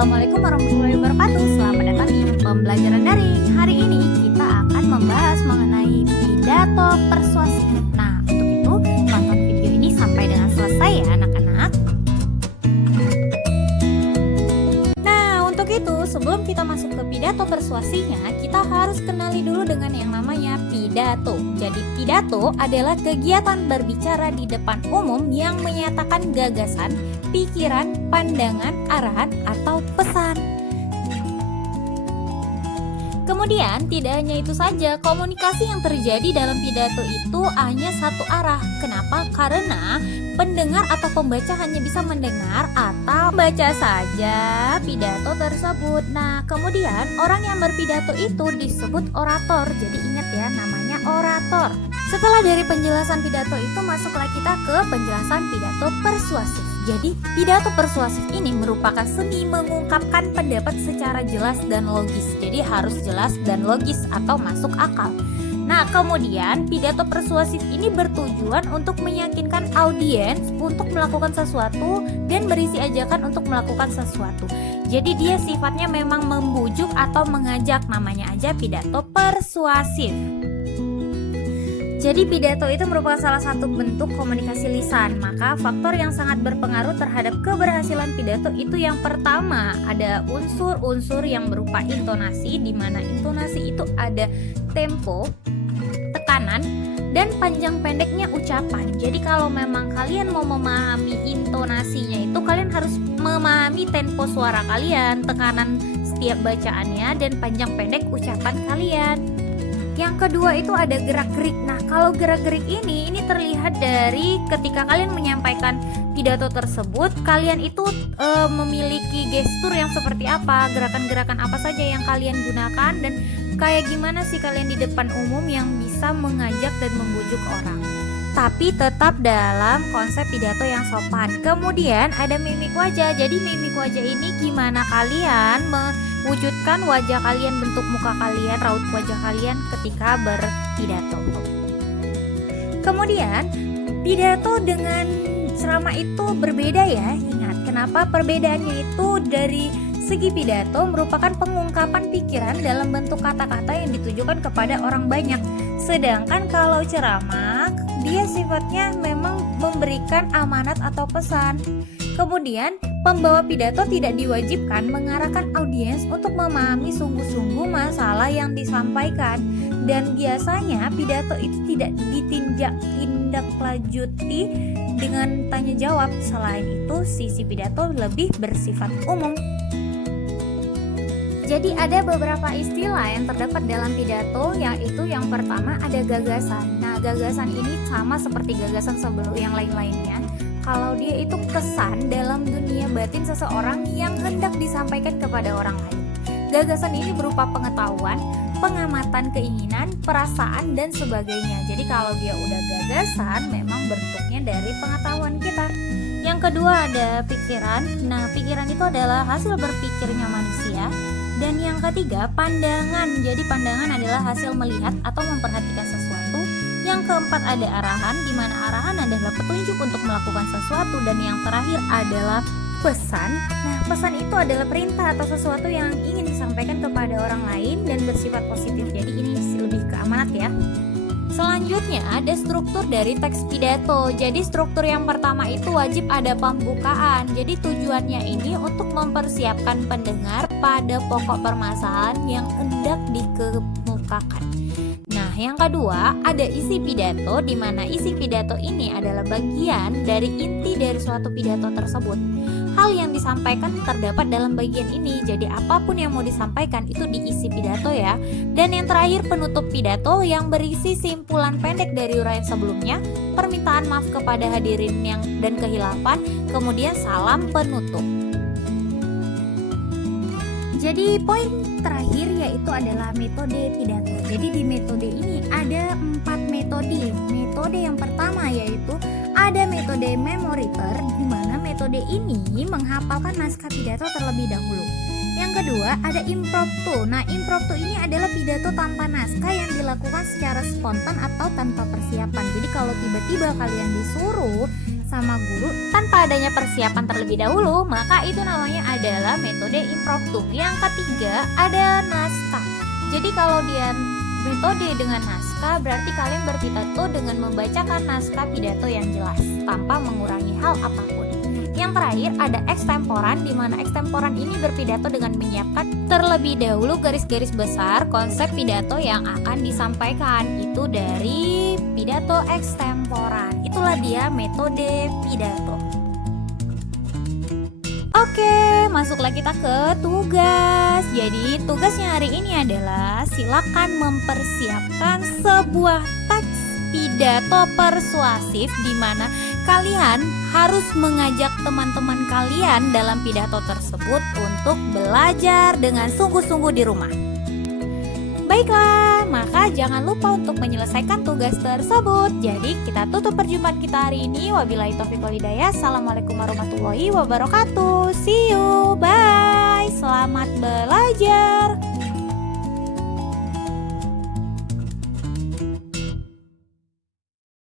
Assalamualaikum warahmatullahi wabarakatuh. Selamat datang di pembelajaran daring. Hari ini kita akan membahas mengenai pidato persuasif. Nah, untuk itu tonton video ini sampai dengan selesai ya anak-anak. Nah, untuk itu sebelum kita masuk ke pidato persuasinya, kita harus kenali dulu dengan yang namanya pidato. Jadi pidato adalah kegiatan berbicara di depan umum yang menyatakan gagasan, pikiran, pandangan, arahan, atau pesan. Kemudian tidak hanya itu saja, komunikasi yang terjadi dalam pidato itu hanya satu arah. Kenapa? Karena pendengar atau pembaca hanya bisa mendengar atau baca saja pidato tersebut. Nah, kemudian orang yang berpidato itu disebut orator. Jadi ingat ya, namanya orator. Setelah dari penjelasan pidato itu, masuklah kita ke penjelasan pidato persuasif. Jadi, pidato persuasif ini merupakan seni mengungkapkan pendapat secara jelas dan logis. Jadi, harus jelas dan logis atau masuk akal. Nah, kemudian pidato persuasif ini bertujuan untuk meyakinkan audiens untuk melakukan sesuatu dan berisi ajakan untuk melakukan sesuatu. Jadi, dia sifatnya memang membujuk atau mengajak, namanya aja pidato persuasif. Jadi pidato itu merupakan salah satu bentuk komunikasi lisan. Maka faktor yang sangat berpengaruh terhadap keberhasilan pidato itu yang pertama ada unsur-unsur yang berupa intonasi, di mana intonasi itu ada tempo, tekanan, dan panjang pendeknya ucapan. Jadi kalau memang kalian mau memahami intonasinya itu, kalian harus memahami tempo suara kalian, tekanan setiap bacaannya, dan panjang pendek ucapan kalian. Yang kedua itu ada gerak-gerik. Nah, kalau gerak-gerik ini terlihat dari ketika kalian menyampaikan pidato tersebut, kalian itu memiliki gestur yang seperti apa, gerakan-gerakan apa saja yang kalian gunakan, dan kayak gimana sih kalian di depan umum yang bisa mengajak dan membujuk orang. Tapi tetap dalam konsep pidato yang sopan. Kemudian ada mimik wajah. Jadi mimik wajah ini gimana kalian mewujudkan wajah kalian, bentuk muka kalian, raut wajah kalian ketika berpidato. Kemudian pidato dengan ceramah itu berbeda ya. Ingat, kenapa perbedaannya itu dari segi pidato merupakan pengungkapan pikiran dalam bentuk kata-kata yang ditujukan kepada orang banyak. Sedangkan kalau ceramah, dia sifatnya memang memberikan amanat atau pesan. Kemudian, pembawa pidato tidak diwajibkan mengarahkan audiens untuk memahami sungguh-sungguh masalah yang disampaikan. Dan biasanya pidato itu tidak ditindaklanjuti dengan tanya jawab. Selain itu, sisi pidato lebih bersifat umum. Jadi ada beberapa istilah yang terdapat dalam pidato, yaitu yang pertama ada gagasan. Nah, gagasan ini sama seperti gagasan sebelum yang lain-lainnya. Kalau dia itu kesan dalam dunia batin seseorang yang hendak disampaikan kepada orang lain. Gagasan ini berupa pengetahuan, pengamatan keinginan, perasaan, dan sebagainya. Jadi kalau dia udah gagasan, memang bentuknya dari pengetahuan kita. Yang kedua ada pikiran. Nah, pikiran itu adalah hasil berpikirnya manusia. Dan yang ketiga, pandangan. Jadi pandangan adalah hasil melihat atau memperhatikan sesuatu. Yang keempat ada arahan, di mana arahan adalah petunjuk untuk melakukan sesuatu. Dan yang terakhir adalah pesan. Nah, pesan itu adalah perintah atau sesuatu yang ingin disampaikan kepada orang lain dan bersifat positif. Jadi ini lebih ke amanat ya. Selanjutnya ada struktur dari teks pidato. Jadi struktur yang pertama itu wajib ada pembukaan. Jadi tujuannya ini untuk mempersiapkan pendengar pada pokok permasalahan yang hendak dikemukakan. Nah, yang kedua ada isi pidato, di mana isi pidato ini adalah bagian dari inti dari suatu pidato tersebut. Hal yang disampaikan terdapat dalam bagian ini. Jadi apapun yang mau disampaikan itu diisi pidato ya. Dan yang terakhir penutup pidato yang berisi simpulan pendek dari uraian sebelumnya, permintaan maaf kepada hadirin yang dan kehilafan, kemudian salam penutup. Jadi poin terakhir yaitu adalah metode pidato. Jadi di metode ini ada 4 metode. Metode yang pertama yaitu ada metode memoriter, di mana metode ini menghafalkan naskah pidato terlebih dahulu. Yang kedua ada impromptu. Nah, impromptu ini adalah pidato tanpa naskah yang dilakukan secara spontan atau tanpa persiapan. Jadi kalau tiba-tiba kalian disuruh sama guru tanpa adanya persiapan terlebih dahulu, maka itu namanya adalah metode impromptu. Yang ketiga ada naskah. Jadi kalau dia metode dengan naskah, berarti kalian berpidato dengan membacakan naskah pidato yang jelas tanpa mengurangi hal apapun. Yang terakhir ada ekstemporan, di mana ekstemporan ini berpidato dengan menyiapkan terlebih dahulu garis-garis besar konsep pidato yang akan disampaikan. Itu dari pidato ekstemporan. Itulah dia metode pidato. Oke, masuklah kita ke tugas. Jadi tugasnya hari ini adalah silakan mempersiapkan sebuah teks pidato persuasif di mana kalian harus mengajak teman-teman kalian dalam pidato tersebut untuk belajar dengan sungguh-sungguh di rumah. Baiklah, maka jangan lupa untuk menyelesaikan tugas tersebut. Jadi kita tutup perjumpaan kita hari ini. Wabillahi taufiq wal hidayah. Assalamualaikum warahmatullahi wabarakatuh. See you.